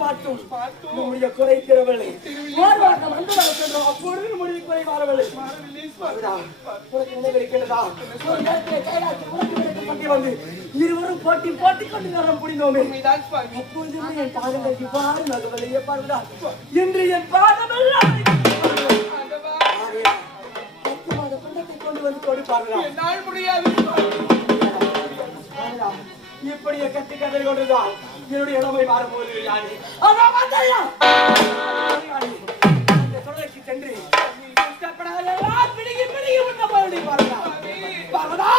பார்த்தும் நம்முடைய குறைக்கிறவளை மார்வாக்கம் அந்த சென்றோம். அப்பொழுது நம்முடைய குறை மாறவில்லை. நினைவிருக்கிறதா? வந்து இருவரும் போட்டி கொண்டு நேரம் புரிந்தோமே. அப்பொழுது என் பாதங்கள் இவ்வாறு நகவலையே பாருடா என்று என் பாதமெல்லாம் கொண்டு வந்து கொடுப்பார்கள். முடியாது. இப்படியே கட்டி கதை கொண்டுதான் என்னுடைய இளமை மாறும்போது தொடர்ச்சி சென்று பிடிகி உண்ண போய் பாருடா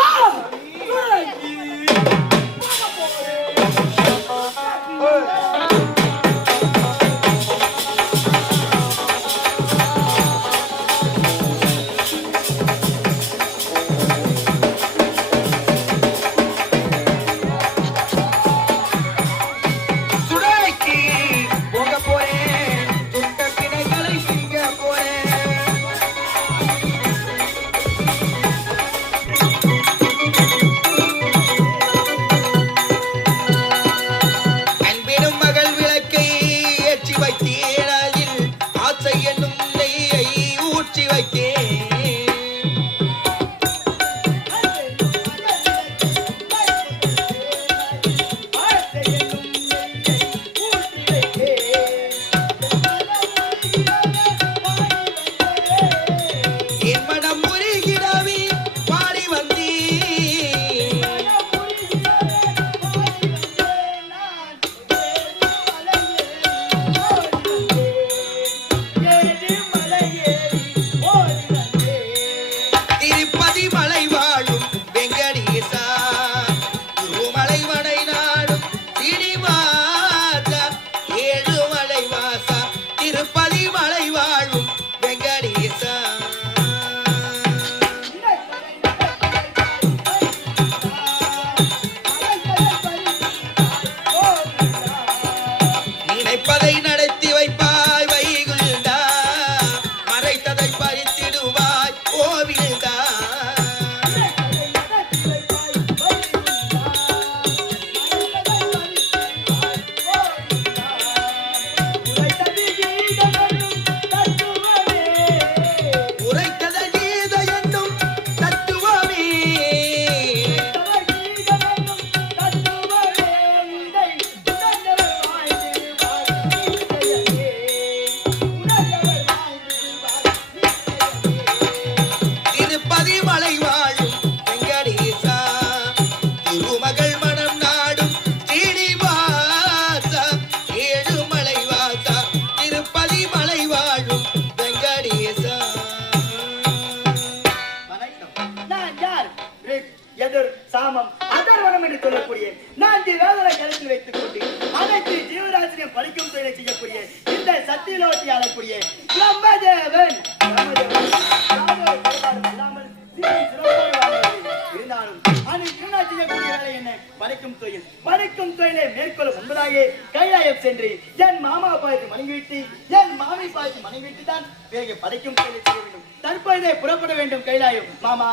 படைக்கும் தொழிலை மேற்கொள்ளும் முன்பதாக கைலாயம் சென்று என் மாமா பார்த்து மனைவிட்டு என் மாமி பார்த்து மனைவிட்டு தான் வேக படைக்கும் தொழிலை செய்ய வேண்டும். தற்போதே புறப்பட வேண்டும் கைலாயம். மாமா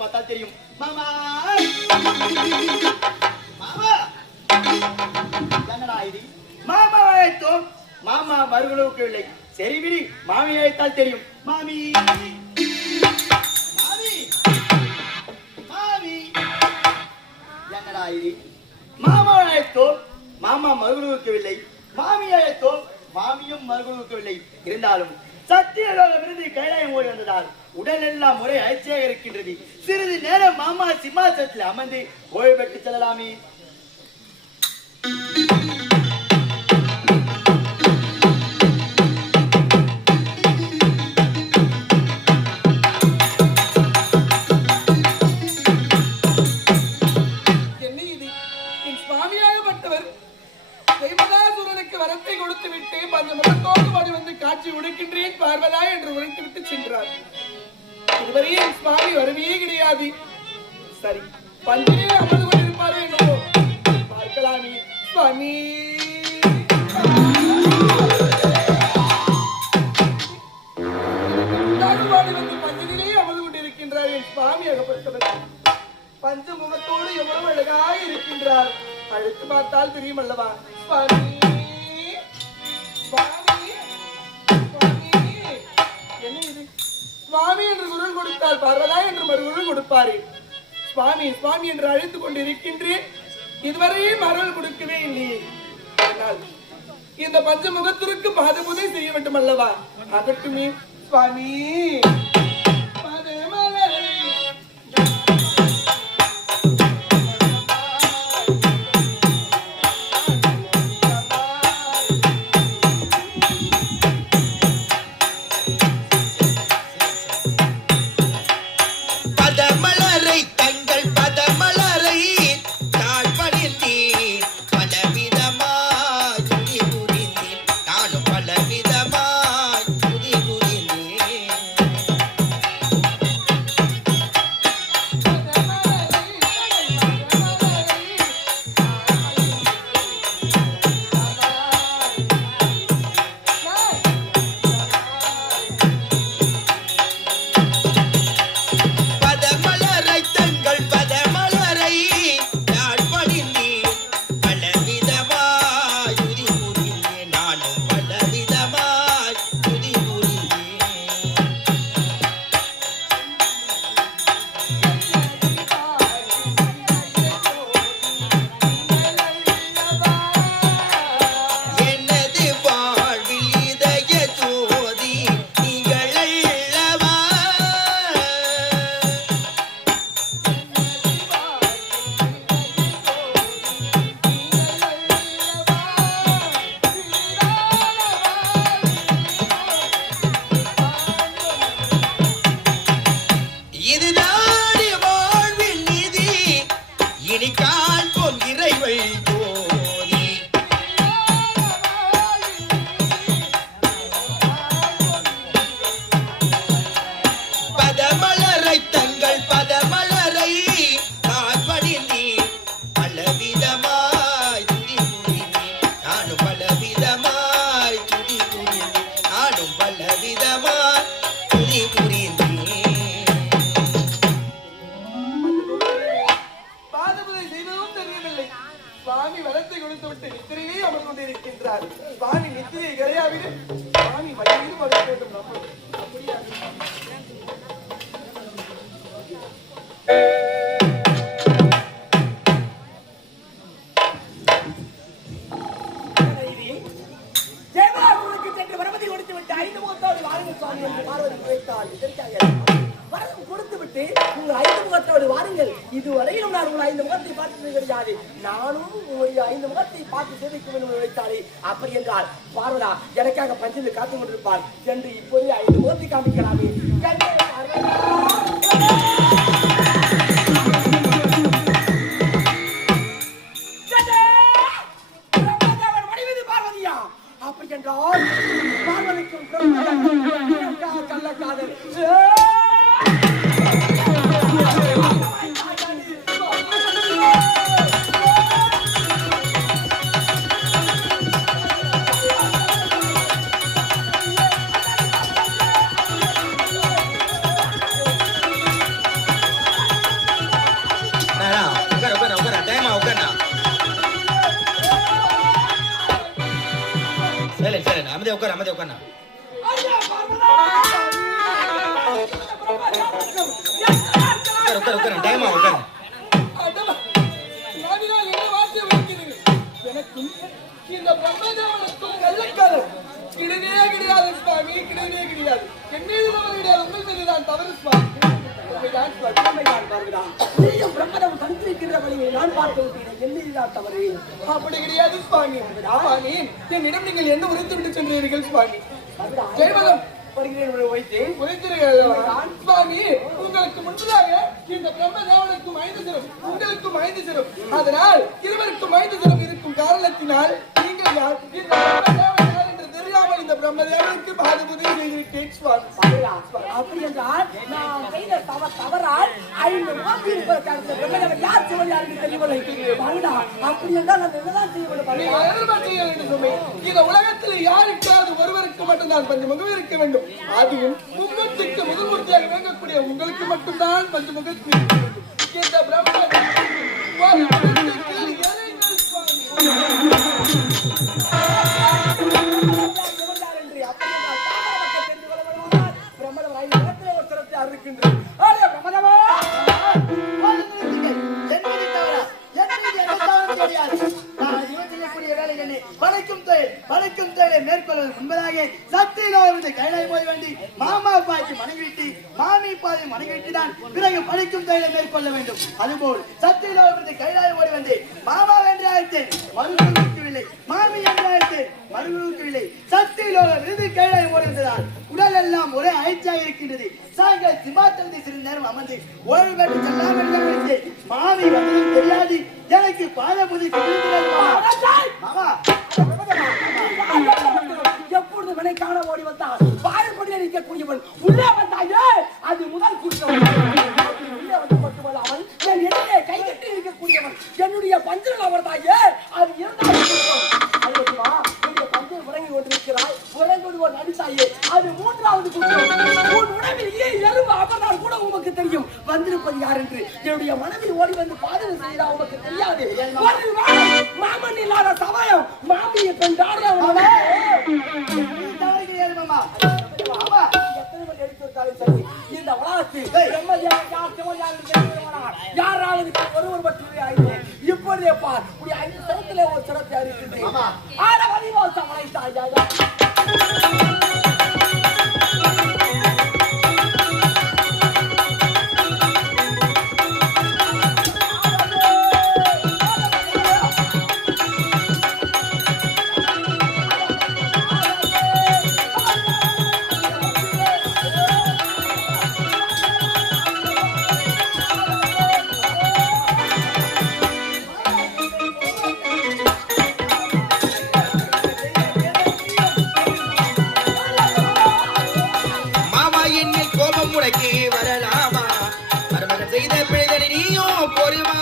பார்த்தா தெரியும். மாமா மாமா என்னடா இது? மாமா அழைத்தோம், மாமா மறுகளுக்கு இல்லை. சரி விடி, மாமி அழைத்தால் தெரியும். மாமி மாமி மாமி என்னடா இது? மாமா அழைத்தோம், மாமா மறுகளுக்கு இல்லை. மாமி அழைத்தோம், மாமியும் மறுகளுக்கு இல்லை. இருந்தாலும் சத்தியலோகமிருந்து கைலாயம் ஓடி வந்ததால் உடல் எல்லாம் முறை அழைச்சியாக இருக்கின்றது. சிறிது நேரம் மாமா சிம்மாசனத்தில் அமர்ந்து ஓய்வு பெற்று செல்லலாமே. என்ன இது? என் சுவாமியாகப்பட்டவர் தெய்வதாசுரனுக்கு வரத்தை கொடுத்து விட்டு அந்த முகத்தோடு பாடி வந்து காட்சி உடுக்கின்றேன் பார்வதா என்று உரைத்து விட்டு சென்றார். இதுவரை என் சுவாமி வரவே கிடையாது. சரி, பந்திலே அமர்ந்து கொண்டிருப்பாரே என்னவோ பார்க்கலாமே. சுவாமி தெரியும் அல்லவா? சுவாமி சுவாமி சுவாமி, என்ன இது? சுவாமி என்று குரல் கொடுத்தால் பார்வதா என்று மறுகுரல் கொடுப்பாரு. சுவாமி சுவாமி என்று அழைத்துக் கொண்டு இருக்கின்றேன், இதுவரையும் அருள் கொடுக்கவே இல்லையே. ஆனால் இந்த பஞ்சமுகத்திற்கு பாதபூஜை செய்ய வேண்டும் அல்லவா? அதற்குமே சுவாமி இதுவரையிலும் நான் உங்கள் 5 முகத்தை பார்த்து கிடையாது, நானும் உங்களுடைய 5 முகத்தை பார்த்து சேவிக்கும் என்று வைத்தாலே, அப்படி என்றால் பார்வதா எனக்காக பஞ்சத்தில் காத்து கொண்டிருப்பார் என்று இப்போது 5 முகத்தை காமிக்கலாமே. பார்வதியா அப்படி என்றால் பார்வதிக்கும் கள்ளக்காதல் அமைதி உட்கார்ந்து டைம் உட்கார்ந்து. இந்த பிரம்மதேவனுக்கும் கள்ளக்காதல் கிடையவே கிடையாது சுவாமி, கிடையவே கிடையாது. என் மீது தவறு கிடையாது, உங்கள் மீதுதான் தவறு சுவாமி. பிரம்மதேவன் தந்திருக்கிற வழியை நான் பார்த்து விட்டேன், என் மீதுதான் தவறு. அப்படி கிடையாது சுவாமி. சுவாமி என்னிடம் நீங்கள் என்ன உரைத்து விட்டு சென்றீர்கள் சுவாமி? ஜெயமலம் சுவாமி, உங்களுக்கு முன்பதாக இந்த பிரம்மதேவனுக்கும் 5 சிரம், உங்களுக்கும் 5 சிரம். அதனால் இருவருக்கும் 5 சிரம் இருக்கும் காரணத்தினால் நீங்கள் யார், இந்த பிரம்மதேவன் யார் என்று தெரியாமல் இந்த பிரம்மதேவனுக்கு பாதுபூஜை செய்துவிட்டேன் சுவாமி. அப்படி என்றால் நான் செய்த தவறால் 5 முகத்தில் இருப்பதற்காக பிரம்மதேவன் யார் சிவன் யாருக்கு தெரியவில்லை. அப்படி என்றால் நான் என்னதான் செய்ய வேண்டும்? இந்த உலகத்தில் யாருக்காவது ஒருவருக்கு மட்டும்தான் பஞ்சமுகம் இருக்க வேண்டும். அதுவும் முகத்துக்கு முதல்வர்த்தியாக விளங்கக்கூடிய உங்களுக்கு மட்டும்தான் பஞ்சமுகத்தில் இந்த பிரம்ம மேற்கொள்வது முன்பதாக சத்தியிலோ இருந்து கைலாய போய் வேண்டி மாமா பாய்க்கு மனைவிட்டு மாமி பாதை மனைவிட்டு தான் பிறகு படிக்கும் தொழிலை மேற்கொள்ள வேண்டும். அதுபோல் சத்தியிலோ இருந்து கைலாய போய் வந்து மாமா என்று அழைத்தேன், மறுக்கவில்லை. மாமி என்று அழைத்தேன், மறுக்கவில்லை. சத்தியிலோ விருது கைலாய போடுவதுதான் உடல் எல்லாம் ஒரே அழைச்சியாக இருக்கின்றது. சாயங்கால சிம்மாத்திரத்தை சிறிது நேரம் அமர்ந்து ஓய்வு பெற்று செல்லாமல் நினைத்தேன். மாமி வந்ததும் தெரியாது, எனக்கு பாதபுதி மாமா எப்பொழுது வினை காண ஓடி வந்தால் வாய்ப்படியே நிற்கக்கூடியவன் உள்ளே வந்தாயே அது முதல் குற்றம். உள்ளே வந்து மட்டுமல்லாமல் என் எதிரே கைகட்டி இருக்கக்கூடியவன் என்னுடைய பஞ்சில் அவர் தாயே அது இரண்டாவது குற்றம். பஞ்சில் உறங்கி கொண்டிருக்கிறாய், உறங்குடுவோர் நடித்தாயே அது மூன்றாவது குற்றம். உன் உணவில் எலும்பு அவர்தான் கூட உமக்கு தெரியும் வந்திருப்பது யார் என்று. என்னுடைய மனைவி ஓடி வந்து பாதனை செய்தா உமக்கு தெரியாது. மாமன் இல்லாத சமயம் மாமியை கொண்டாட இந்த உலகத்தில் யாராவது ஒருவர் மட்டுமே ஆயிடுச்சு. இப்பொழுதே பார் உடைய 5 சிரத்திலே ஒரு சிரத்தை அறிவிக்கின்றேன். வரலாமா மருமகன் செய்த பிழைதனை நீயும் பொறுமா.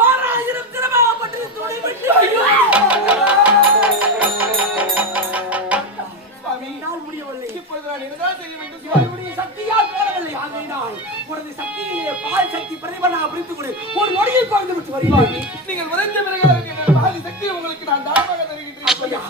ஓராயிரம் தினமாக பற்றி துணை விட்டு போடவில்லை. இப்பொழுது நான் என்னதான் செய்ய வேண்டும்? இவருடைய சக்தியால் போடவில்லை. ஆகையினால் உனது சக்தியிலே பால் சக்தி பிரதிபலனாக பிரித்துக் கொடு. ஒரு நொடியில் குறைந்து விட்டு வருவாய். நீங்கள் உரைத்த பிரகாரம் என்னோட பாதி சக்தி உங்களுக்கு நான் தானமாக தருகின்றேன். அப்படியா?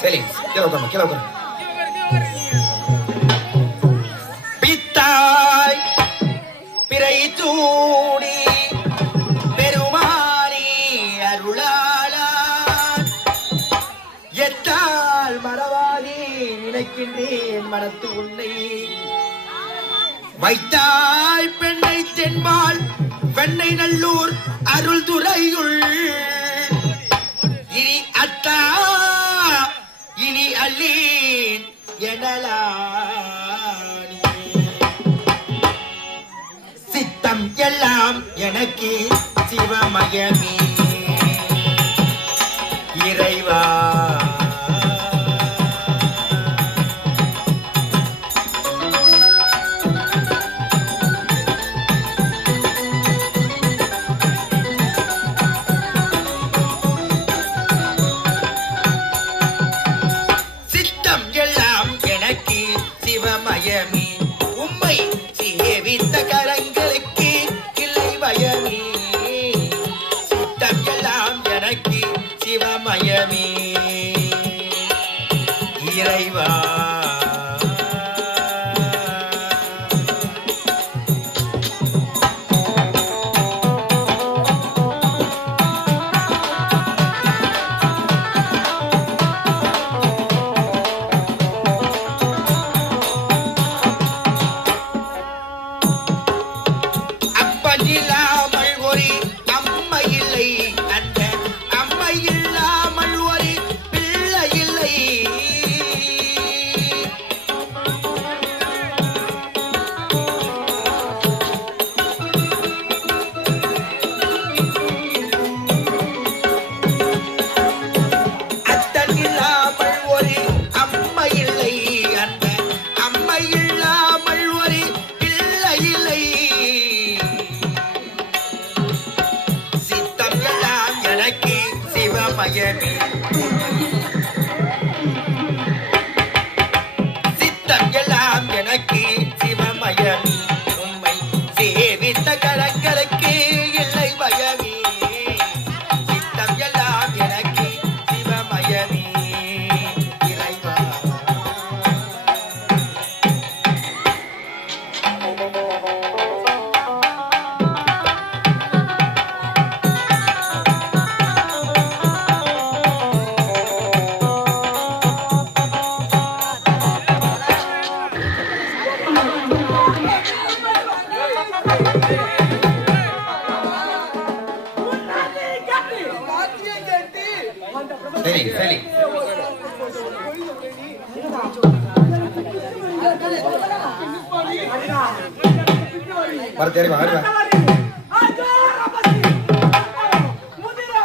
சரி கீழே உட்காரு. பித்தாய் பிறை சூடி பெருமானி அருளாளா எத்தால் மறவாதி நினைக்கின்றேன் மனத்து உன்னை வைத்தாய் பெண்ணை தென்பால் வெண்ணை நல்லூர் அருள் துறையுள் இனி அத்தா இனி அல்லீன் எனலானி சித்தம் எல்லாம் எனக்கு சிவமயமே இறைவா உம்மை சேவித்த கரங்களுக்கு இல்லை பயமே சித்தம் எல்லாம் எனக்கு சிவமயமே இறைவா சித்தம் எல்லாம் எனக்கு சிவமயமே உம்மை சேவித்த கரங்களுக்கு இல்லை பயமே சித்தம் எல்லாம் எனக்கு சிவமயமே இறைவா அடிடா, எனக்கு பிட்டு வலி. வர தேடி வா பிட்டு வலி. ஐயோ, ரப்பசி. முதிரா.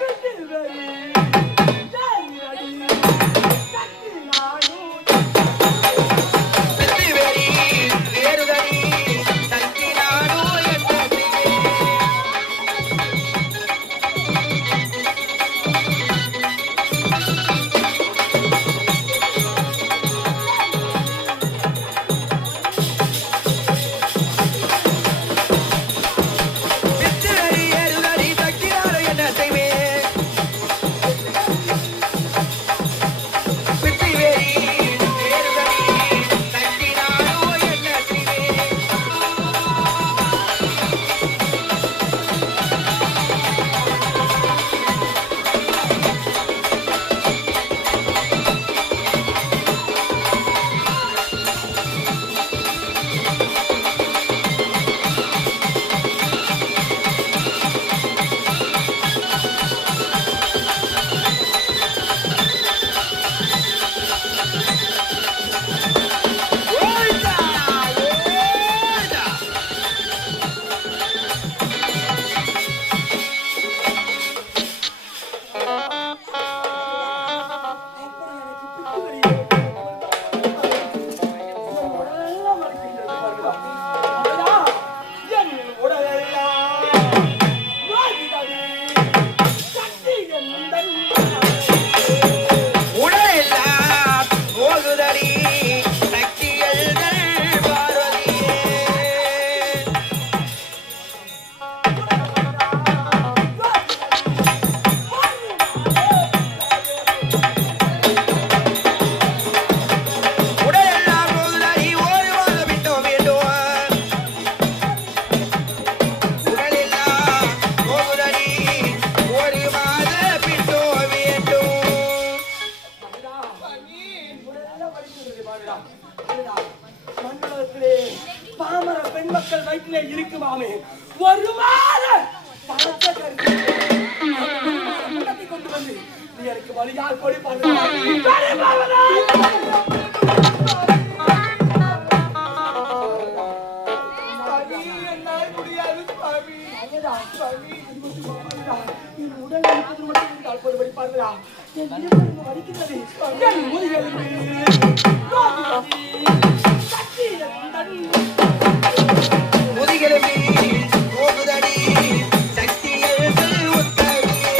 பிட்டு வலி. ஜாலி அடி. சக்தி நானும். வெற்றி வேறுதடி தங்கி நாடோ என்று வெற்றி வேறுதடி தங்கி நாடோ என்ன செய்வேன் வெற்றி வேறுதடி தங்கி நாடோ என்ன செய்வேன் ஓய்டா ஓய்டா அப்புறம் எனக்கு பிட்டு வலி. என் உடலெல்லாம் வலிக்கின்றது பாருடா. அடடா, என் உடலெல்லாம் வலிக்குதடி. சக்தி என்னுடன். உடலெல்லாம் போகுதடி சக்திகள் பார்வதியே உடலெல்லாம் போகுதடி ஒரு மாதம் விட்டோ வேண்டும் உடலெல்லாம் போகுதடி ஒரு மாதம் விட்டோ வேண்டும் மண்டலத்திலே பாமர பெண் மக்கள் வயிற்றிலே இருக்குமாமே ஒரு மாத பணத்தை கருத்து கொண்டு வந்து நீ எனக்கு வழியால் கொடி சுவாமி, என்னால் முடியாது சுவாமி. என் உடல் இருப்பது மட்டும் இருந்தால் போது வடிப்பார்களா என் இருப்பது வலிக்கிறது என் முதுகெலும்பு சக்தி என்னுடன். முதுகெலும்பி போகுதடி சக்திகள் உத்தரியே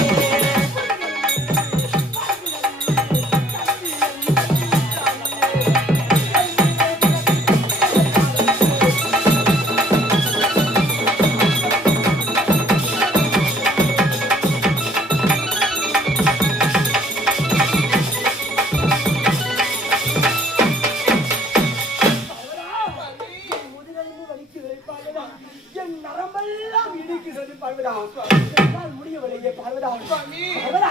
முதுகெலும்பு வலிக்கிறது பார்வதா என் நரம்பெல்லாம் இடிக்கிறது பார்வதா என்னால் முடியவில்லையே பார்வதா பார்வதா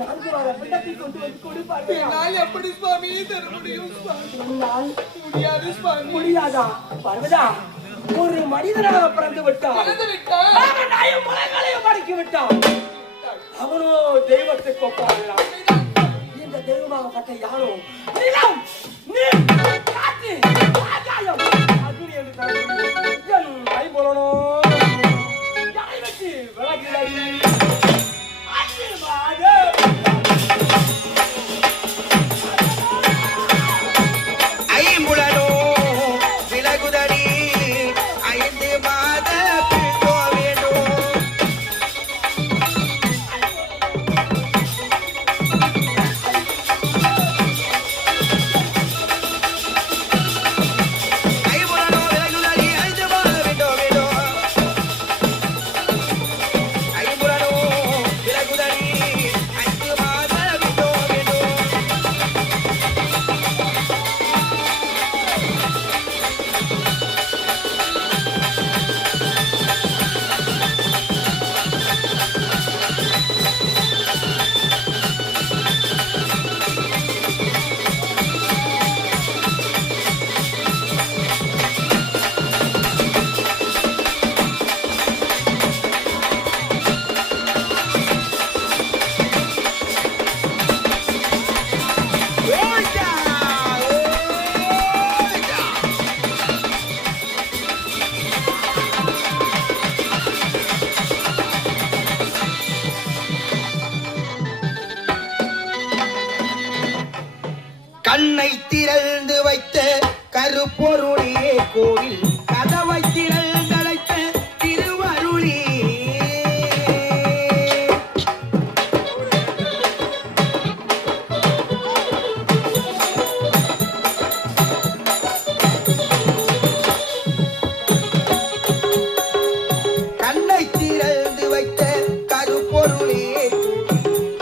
4 வார பிண்டத்தை கொண்டு வந்து கொடு பார்வதா என்னால் எப்படி சுவாமி தர முடியும் சுவாமி? என்னால் முடியாது சுவாமி. முடியாதா பார்வதா ஒரு மனிதனாக பிறந்து விட்டான் பிறந்து விட்டால் அவன் முளைகளையும் மடக்கி விட்டான் அவனோ தெய்வத்துக்கு ஒப்பாகிறான் இந்த தெய்வமாகப்பட்ட யாரோ நிலம் நீர் காற்று ஆகாயம் அக்னி என்று தரக்கூடிய என் கைபொலனோ யாரை வச்சு விளக்குதடி ஆசீர்வாதம் ஐம்புலனோ விலகுதடி 5 மாத பிண்டோ வேண்டும் ஐம்புலனோ விலகுதடி 5 மாத பிண்டோ வேண்டும் ஐம்புலனோ பரம்பொருளே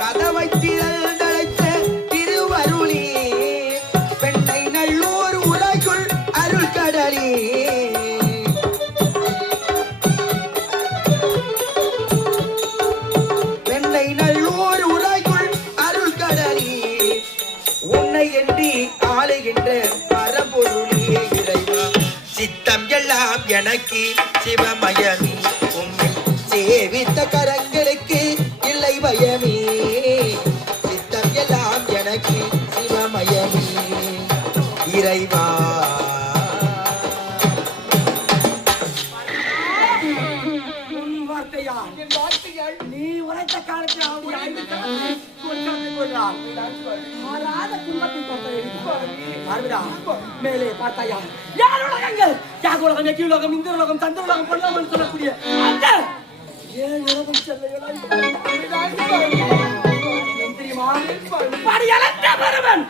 கதவை திறந்தழைத்த திருவருளே பெண்ணை நல்லூர் உலகுள் அருள் கடலே பெண்ணை நல்லூர் உலகுள் அருள் கடலே உன்னை என்று ஆளுகின்ற பரம்பொருளே இறைவா சித்தம் எல்லாம் எனக்கு சிவமயமே உம்மை சேவித்த கரங்களுக்கு இல்லை பயமே சித்தம் எல்லாம் எனக்கு சிவமயமே இறைவா உன் வார்த்தையா என் வார்த்தையால் நீ உரைத்த காலத்தில் அவருடைய ஐந்து கொள்கிறான் மாறாத துன்பத்தை பார்வதா மேலே பார்த்தாயா யார் உலகங்கள் யாக உலகம் எக்கி உலகம் இந்த உலகம் சந்த உலகம் பொல்லாமல் சொல்லக்கூடிய அந்த 7 உலகம் தெரியுமா படியலற்ற பரவன்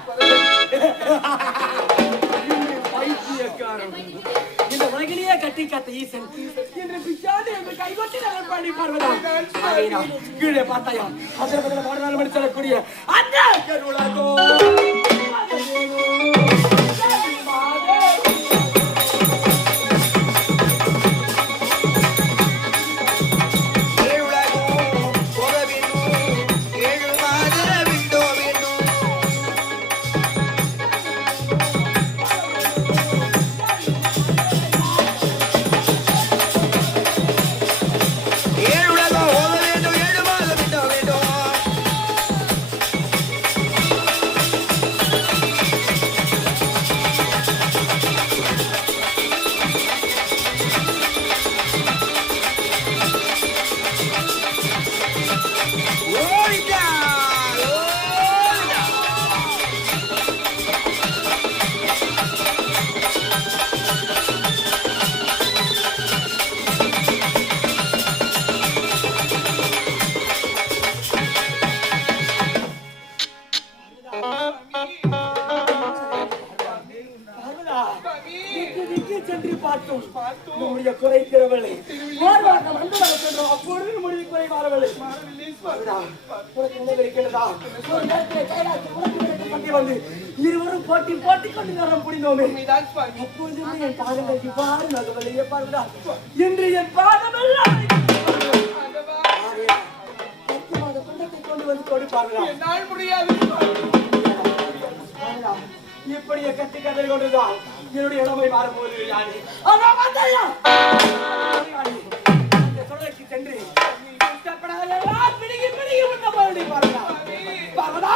இந்த உலகிலேயே கட்டி காத்த ஈசன் என்று பிச்சாது என்று கைகொட்டி நகர் பாடி பார்வதா கீழே பார்த்தாயா அதில் பாடுறாலும் மணி சொல்லக்கூடிய அந்த சென்று பார்த்தோம் நம்முடைய குறைக்கிறவளை அப்பொழுது நம்முடைய குறை மாறவில்லை வந்து இருவரும் போட்டி போட்டி கொண்டு நேரம் புரிந்தோமே அப்பொழுது என் பாதங்கள் இவ்வாறு நகவலையே பார்வதா என்று என் பாதமெல்லாம் கொண்டு வந்து கொடுப்பார்களா என்னால் முடியாது இப்படியே கட்டி கதை கொண்டுதான் என்னுடைய இளமை மாறும்போது யாரு சொல்லைக்கு சென்று பிடிகி பிடிகி உண்ண போய் பாருடா